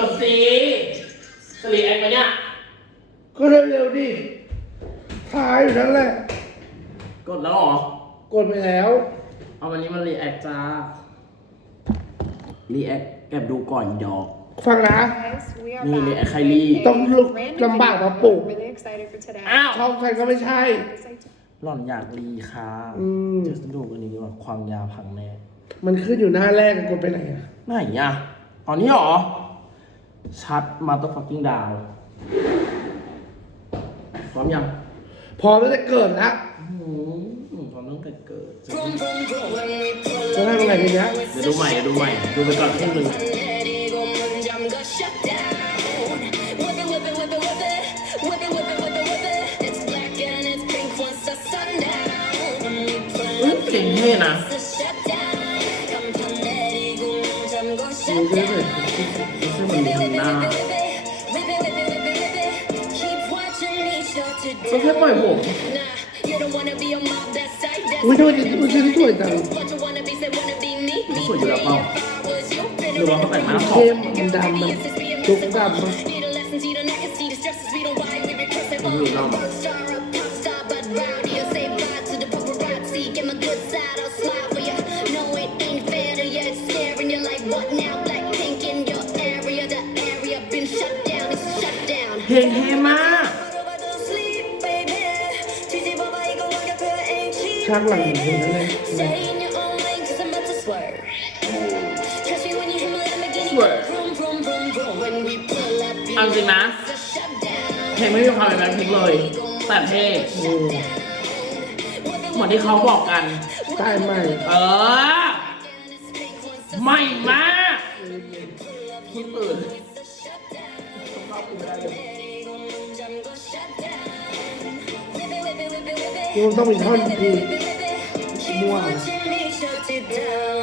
ก็ขอปิดก่อสิสลีแอคไหมเนี่ยก็เร็วๆดิถ่ายอยู่นั่นแหละ กดแล้วเหรอ กดไปแล้ว เอาวันนี้มารีแอคจ้า รีแอคแอบดูก่อนดอก ฟังนะ Guys, we are นี่ back รีแอคไคลี่ ต้องลุกลำบากมาปลูก อ้าว ช่องใครก็ไม่ใช่ หล่อนอยากรีค่ะอืม จะสนุกอันนี้ว่าความยาวพังแน่มันขึ้นอยู่หน้าแรกกดไปไหนอะไหนอะอ๋อนี่เหรอ ชัดมาตัวฟักกิ้งดาวพร้อมยังพอแล้วจะเกิดแล้วอืมพร้อมตั้งแต่เกิดจะทำยังไงทีเนี้ยเดี๋ยวดูใหม่เดี๋ยวดูใหม่ ดูไปก่อนครึ่งหนึ่งเอ้ยเพลงเท่นะ งสวยอยู่แล้วเปล่าหรือว่าเขาแต่งหน้าขอบเข้มมันดำมันลุกดำมันผมอยู่นอกเพลงเท่มาก ชักหลังเห็นนั่นเลยเอาจริงนะเพลงไม่มีความเป็นแบล็คพิงค์เลย แต่เท่อืมเหมือนที่เขาบอกกันใต้ใหม่เออ ไม่มากที่ตื่นนี่มันต้องมีท่อน พีมั่วนะค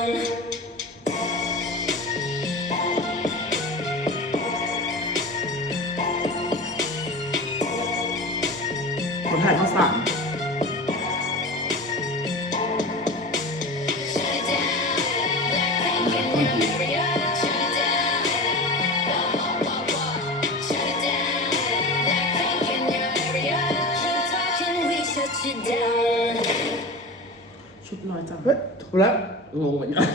ชุดน้อยจัง เฮ้ยถูกแล้ว งงเหมือนกัน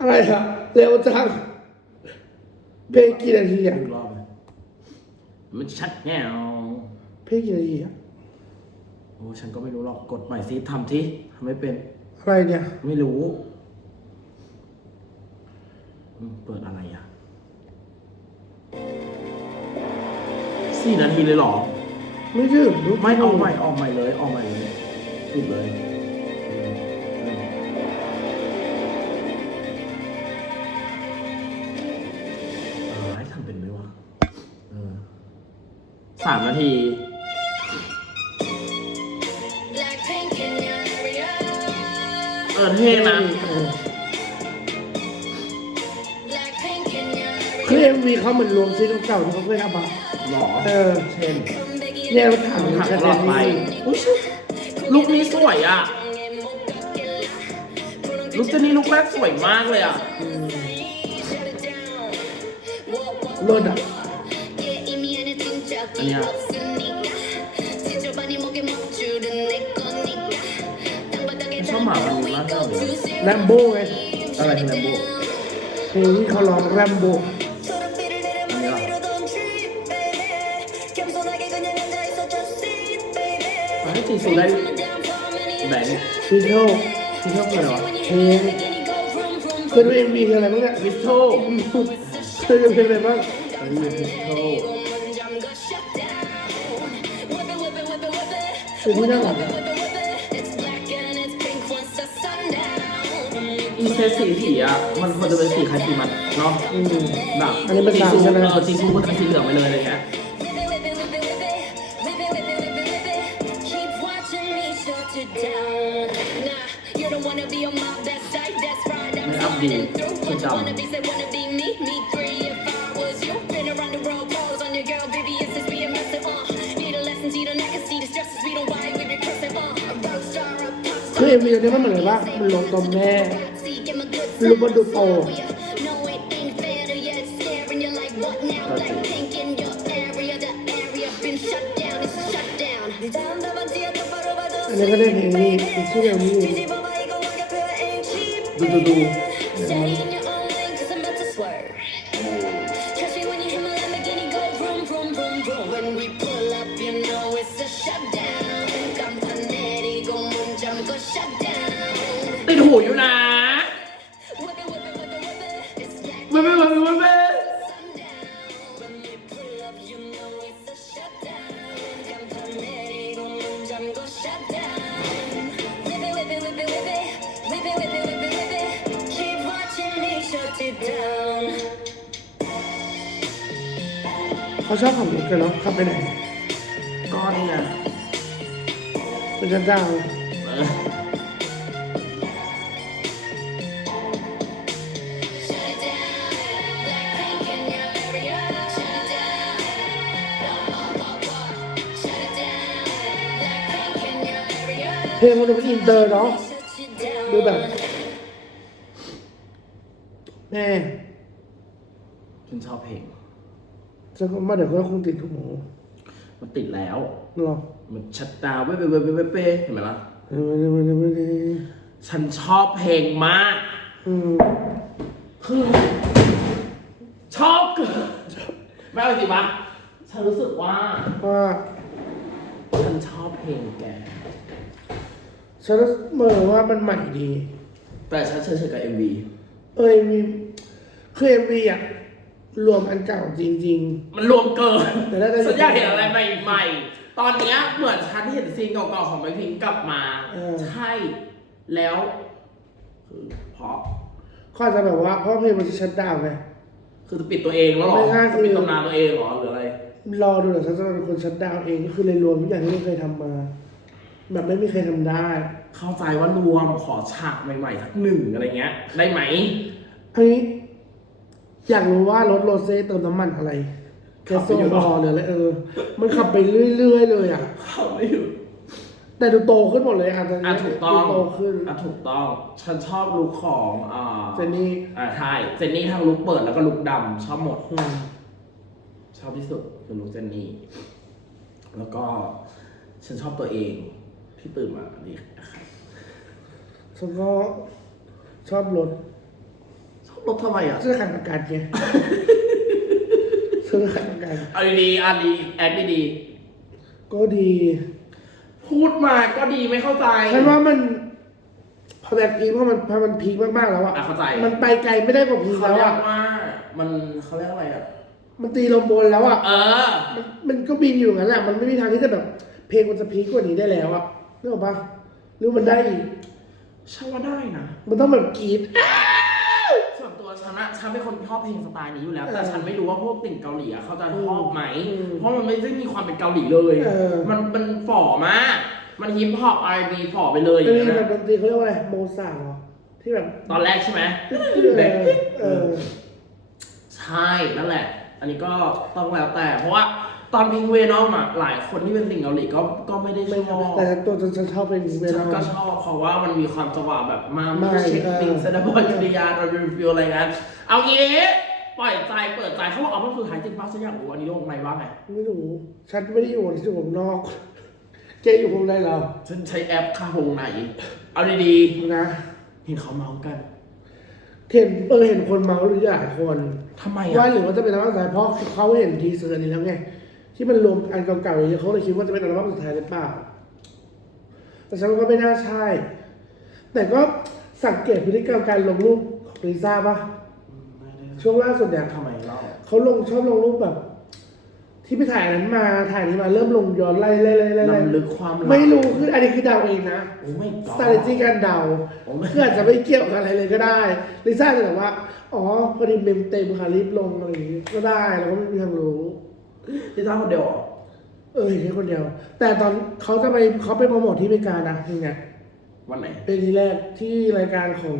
อะไรอะเร็วจังเพลงกี่นาทีอะอีกรอบไหมมันชัดแง่วเพลงกี่นาทีอะโอ้ฉันก็ไม่รู้หรอก กดใหม่ซิทำที่ทำไม่เป็น อะไรเนี่ย ไม่รู้อืมเปิดอะไรอะสี่นาทีเลยเหรอ ไม่ถึงรู้ไม่เอาใหม่เอาใหม่เลยเอาใหม่เลยปิดเลยเออให้ทำเป็นไหมวะเออสามนาทีเออเท่นะเออคือเอ็มวีเขาเหมือนรวมซีรีส์เก่าๆที่เขาเคยทำมาหรอเออเช่น เนี่ยมันถามถักกันตลอดไปอุ๊ยลุคนี้สวยอะ ลุคเจนี่ลุคแรกสวยมากเลยอะรถอะอันเนี้ยชอบหมามันมากเลยแรมโบ้ไงอะไรคือแลมโบเพลงที่เขาร้องแรมโบ้ มาให้จีสูได้แบงค์วิโทที่เท่าไหร่วะเพลงเคยดูเอ็มวีเพลงอะไรบ้างเนี่ยวิสโทเคยดูเพลงอะไรบ้างอันนี้วิสโทเพลงที่น่ารักอะอีเซตสีผีอะ มันควรจะเป็นสีใครสีมันเนาะอืมแบบอันนี้เป็นสีสามสูใช่ไหมเออสีสูควรจะเป็นสีเหลืองไปเลยอะไรเงี้ย be Kidam. คือเอ็มวีนี้มันเหมือนว่ามันลงตมแม่ลูกบอลดูโตอันนี้ก็ได้เพลงนี้ชื่อเพลงนี้ดูดูดู Stay in your own lane, cause I'm about to swerve. Catch me when you hear my Lamborghini go vroom, vroom, vroom, vroom. When we pull up, you know it's a shutdown. Campaneri, go munjam, go shut down. ติดหูอยู่นะ Whip it, whip it, whip it, whip it. It's back เว้ยเว้ยเว้ยเว้ยเว้ย sundown. When we pull up, you know it's a shutdown. เขาชอบขับรถกันเนาะขับไปไหนก็นี่ไงเป็นชั้นดาวเออ Shut it down. Blackpink in your area. Shut it down. Shut it down. Blackpink in your area. เพลงมันดูเป็นอินเตอร์เนาะ Shut you down. ดูแบบแม่ ฉันชอบเพลง ฉันก็มาเดี๋ยวก็คงติดทุกหมูมันติดแล้ว หรอมันชัดดาวน์เว้ยเว้ยเว้ยเว้ยเว้ยเว้ยเห็นไหมล่ะ ไม่ได้ไม่ได้ไม่ได้ฉันชอบเพลงมาก อืมคือชอบเกินไม่เอาจริงปะฉันรู้สึกว่า ว่าฉันชอบเพลงแก ฉันเมื่อว่ามันใหม่ดี แต่ฉันเฉยๆกับ MV เอ้ยมีคือเอ็มวีอะ รวมอันเก่าจริง มันรวมเกินแต่น่าจะฉันอยากเห็นอะไรใหม่ ๆ ตอนเนี้ยเหมือนฉันเห็นซีนเก่าๆของไมพิงกลับมา เออ ใช่แล้วคือเพราะๆเขาอาจจะแบบว่าเพราะเพลงมันจะชัดดาวน์ไง คือจะปิดตัวเองแล้วเหรอไม่ใช่จะปิดตำนานตัวเองเหรอหรืออะไร รอดูเดี๋ยวฉันจะเป็นคนชัดดาวน์เองก็คือเลยรวมทุกอย่างที่ไม่เคยทำมา แบบไม่มีใครทำได้ เข้าใจว่ารวมขอฉากใหม่ๆสักหนึ่งอะไรเงี้ย ได้ไหม อันนี้ อยากรู้ว่ารถโรเซ่เติมน้ำมันอะไรแกโซฮอล์หรืออะไรเออ มันขับไปเรื่อยๆเลยอะ เข้าไม่อยู่แต่ดูโตขึ้นหมดเลยอะตอนอะนี้ถูกต้องดูโตขึ้น อะถูกต้อง ฉันชอบลุคของอ่าเจนนี่อ่าใช่เจนนี่ทั้งลุคเปิดแล้วก็ลุคดำชอบหมด อืมชอบที่สุดคือลุคเจนนี่ แล้วก็ฉันชอบตัวเองที่ตื่นมานี่ฉันก็ชอบรถ ชอบรถทำไมอะ เสื้อขัดประกันไงเสื้อขัดประกันเอาดีๆอันดีแอคดีก็ดีๆพูดมาก็ดีไม่เข้าใจ ฉันว่ามัน พอแบบพีคเพราะมันพอมันพีคมากๆแล้วอะอะเข้าใจ มันไปไกลไม่ได้กว่าพีคเขาแล้วเรียอะกว่ามันเขาเรียกอะไรอะ มันตีลมบนแล้วอะเออ มันมันก็บินอยู่งั้นแหละมันไม่มีทางที่จะแบบ เพลงมันจะพีคกว่านี้ได้แล้วอะนึกออกปะหรือมันได้อีก ฉันว่าได้นะ มันต้องแบบกรีดส่วนตัว ฉันอะฉันเป็นคนชอบเพลงสไตล์นี้อยู่แล้ว แต่เออฉันไม่รู้ว่าพวกติ่งเกาหลีอะเขาจะชอบไหมอืมเพราะมันไม่ได้มีความเป็นเกาหลีเลย เออ มันมันฝ่อมาก มันฮิปฮอป R&B ฝ่อไปเลยเอออย่างแบเงี้บยดนตรีเขาเรียกว่าอะไรโมซาร์ทเหรอที่แบบตอนแรกใช่ไหม เออเออ ใช่ นั่นแหละ อันนี้ก็ต้องแล้วแต่ เพราะว่า ตอนพิงเวนอมอะหลายคนที่เป็นติ่งเกาหลีก็ก็ไม่ได้ชไม่อบแต่ตัวฉันชอบเป็นเวฉัลานก็ชอบเพราะว่ามันมีความจังหวะแบบมาไม่ไม่เช็คเออ ติ้งเซนบอลจริยาเรารีวิวอะไรกันเอางี้ปล่อยใจเปิดใจเขาบอกเอาเมื่อสุดท้ายจริงป้าฉันอยากรู้อันนี้โลกไหมว่าไงไม่รู้ ฉันไม่ได้อยู่ฉันอยู่ข้างนอก เจ๊อยู่ข้างในเราฉันใช้แอปค่าวงไหน เอาดีนะๆเห็นเขาเมาส์กันเห็นเออเห็นคนเมาหรือหลายคน ทำไมว่าอะหรือว่าจะเป็นอัลบั้มสุดท้ายเพราะเขาเห็นทีเซอร์นี้แล้วไง ที่มันรวมอันเก่าๆอย่างนี้เขาเลยคิดว่าจะเป็นอัลบั้มสุดท้ายหรือเปล่า แต่ฉันว่าก็ไม่น่าใช่ แต่ก็สังเกตพฤติกรรมการลงรูปของลิซ่าปะช่วงล่าสุดเนี่ยทำไมเล่าเขาลงชอบลงรูปแบบ ที่ไปถ่ายอันนั้นมาถ่ายนี้มาเริ่มลงย้อนไล่ไล่ไล่ไล่ไล่ลำลึกความลับไม่รู้คืออันนี้คือเดาเองนะโอ้ไม่สตาร์จีการเดาโอ้ไม่คืออาจจะไม่เกี่ยวกับอะไรเลยก็ได้ลิซ่าจะแบบว่า อ๋อพอดีเมมเต็มค่ะรีบลงอะไรอย่างงี้ก็ได้เราก็ไม่มีทางรู้ ที่ท่าคนเดียวเหรอเออเห็นแค่คนเดียว แต่ตอนเขาจะไปเขาไปโปรโมทที่อเมริกานะยังไงวันไหน เป็นทีแรกที่รายการของ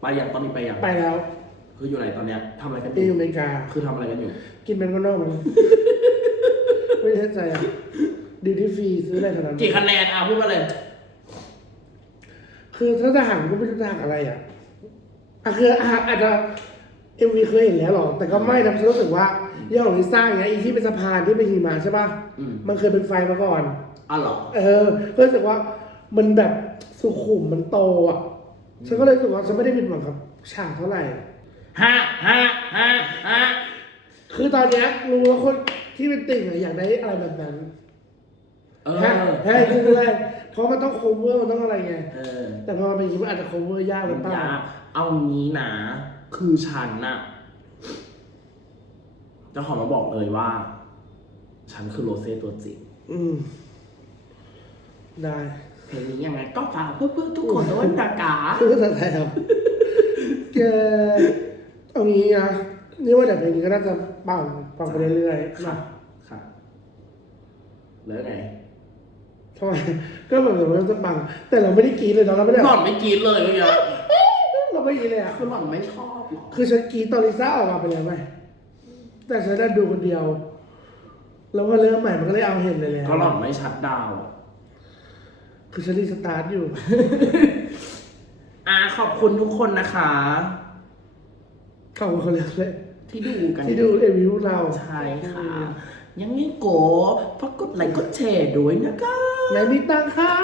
ไปยังตอนนี้ไปยังไปแล้วคืออยู่ไหนตอนเนี้ยทำอะไรกันอที่อยู่ยู่อเมริกา คือทำอะไรกันอยู่ กินเป็นก็นอกมันไม่แน่ใจอะดิวตี้ฟรีซื้ออะไรขนาดนั้นกี่คะแนนอะพูดมาเลยคือถ้าจะหักก็ไม่รู้จะหักอะไรอะอะคืออะอาจจะเอ็มวีเคยเห็นแล้วหรอกแต่ก็ไม่นะฉันรู้สึกว่าอ ย่างของลิซ่าอย่างเงี้ยอีที่เป็นสะพานที่เป็นหิมะใช่ป่ะ อืมมันเคยเป็นไฟมาก่อน อ๋อเหรอ เออก็รู้สึกว่ามันแบบสุขุมมันโตอะ ฉันก็เลยรู้สึกว่าฉันไม่ได้ผิดหวังกับฉากเท่าไหร่ ฮะฮะฮะฮะคือตอนเนี้ยรู้ว่าคนที่เป็นติ่งอะอยากได้อะไรแบบนั้นเออ แพ้แพ้จริงเลยเพราะมันต้องโคเวอร์มันต้องอะไรไง เออแต่พอมันเป็นอย่างนี้มันอาจจะโคเวอร์ยากหรือเปล่า ยากเอางี้นะ คือฉันน่ะ เจะขอมาบอกเลยว่า ฉันคือโรเซ่ตัวจริงอืม ได้เพลงนี้ยังไงก็ฝากเพื่อนๆทุกคนด้วยนะคะคือภาษาไทยครับแกเอางี้นะนี่ว่าแต่เพลงนี้ก็น่าจะปังปังไปเรื่อยๆค่ะ นะค่ะ แล้วไงทำไมก็เหมือนกับว่าจะปัง แต่เราไม่ได้กรีดเลยเนาะเราไม่ได้หล่อนไม่กรีดเลยเมื่อกี้เราไม่กรีดเลยอะ คือหล่อนไม่ชอบหรอ คือฉันกรีดตอนลิซ่าออกมาไปแล้วไหม แต่ฉันได้ดูคนเดียว แล้วพอเริ่มใหม่มันก็เลยเอาเห็นเลยแหละก็หล่อนไม่ชัดดาวน์อะคือฉันรีสตาร์ทอยู่ อะขอบคุณทุกคนนะคะ เข้ามาคนแรกเลย ที่ดูกัน ที่ดูเอวิวเราใช่ค่ะ ยังไงโกฝากกดไลค์กดแชร์ด้วยนะคะแม่มีตังค่ะ